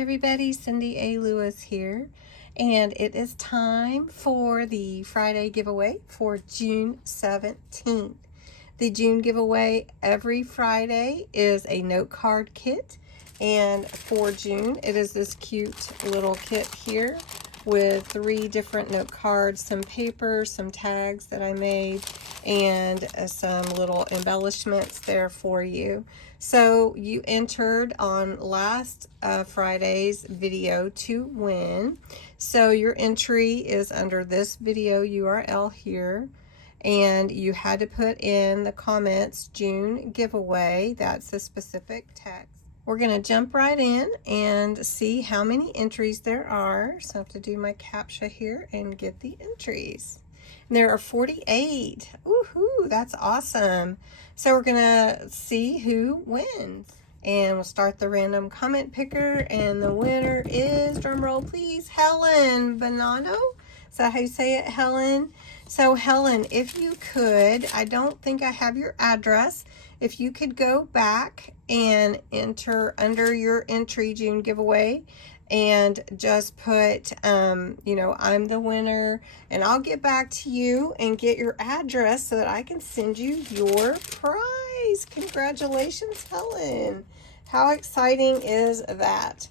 Hi everybody, Cindy A. Lewis here, and it is time for the Friday giveaway for June 17th. The June giveaway every Friday is a note card kit, and for June it is this cute little kit here with 3 different note cards, some paper, some tags that I made, and some little embellishments there for you. So you entered on last Friday's video to win. So your entry is under this video URL here, and you had to put in the comments June giveaway. That's the specific text. We're going to jump right in and see how many entries there are. So I have to do my CAPTCHA here and get the entries. And there are 48. Woohoo, that's awesome. So we're going to see who wins. And we'll start the random comment picker, and the winner is, drum roll please, Helen Bonanno. Is that how you say it, Helen? So Helen, if you could, I don't think I have your address. If you could go back and enter under your entry June giveaway and just put, you know, I'm the winner, and I'll get back to you and get your address so that I can send you your prize. Congratulations, Helen. How exciting is that?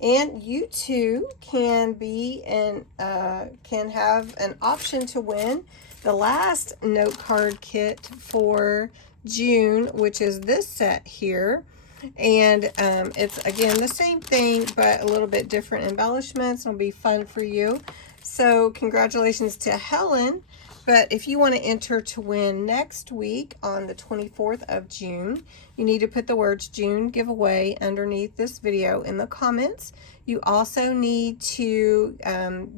And you too can be and can have an option to win the last note card kit for June, which is this set here. And it's again the same thing but a little bit different embellishments. It'll be fun for you. So congratulations to Helen. But if you want to enter to win next week on the 24th of June, you need to put the words June giveaway underneath this video in the comments. You also need to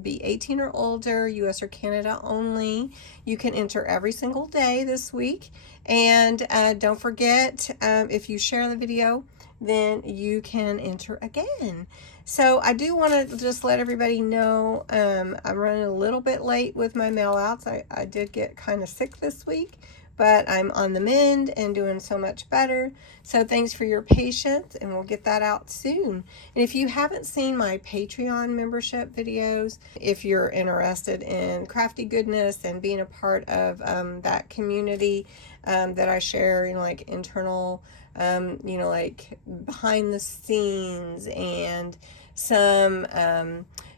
be 18 or older, US or Canada only. You can enter every single day this week. And don't forget, if you share the video, then you can enter again. So I do want to just let everybody know I'm running a little bit late with my mail outs. I did get kind of sick this week, but I'm on the mend and doing so much better. So thanks for your patience, and we'll get that out soon. And if you haven't seen my Patreon membership videos, if you're interested in crafty goodness and being a part of that community that I share, you know, like internal, you know, like behind the scenes, and some,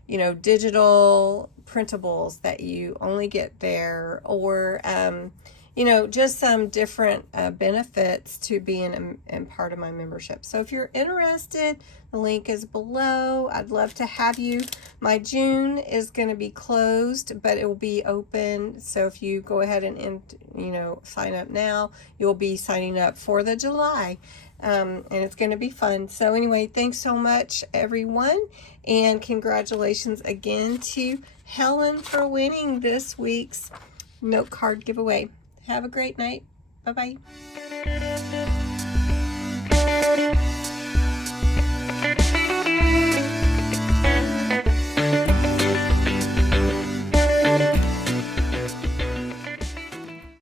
you know, digital printables that you only get there, or, you know, just some different benefits to being a part of my membership. So if you're interested, the link is below. I'd love to have you. My June is going to be closed, but it will be open. So if you go ahead and you know, sign up now, you'll be signing up for the July. And it's going to be fun. So anyway, thanks so much, everyone. And congratulations again to Helen for winning this week's note card giveaway. Have a great night. Bye-bye.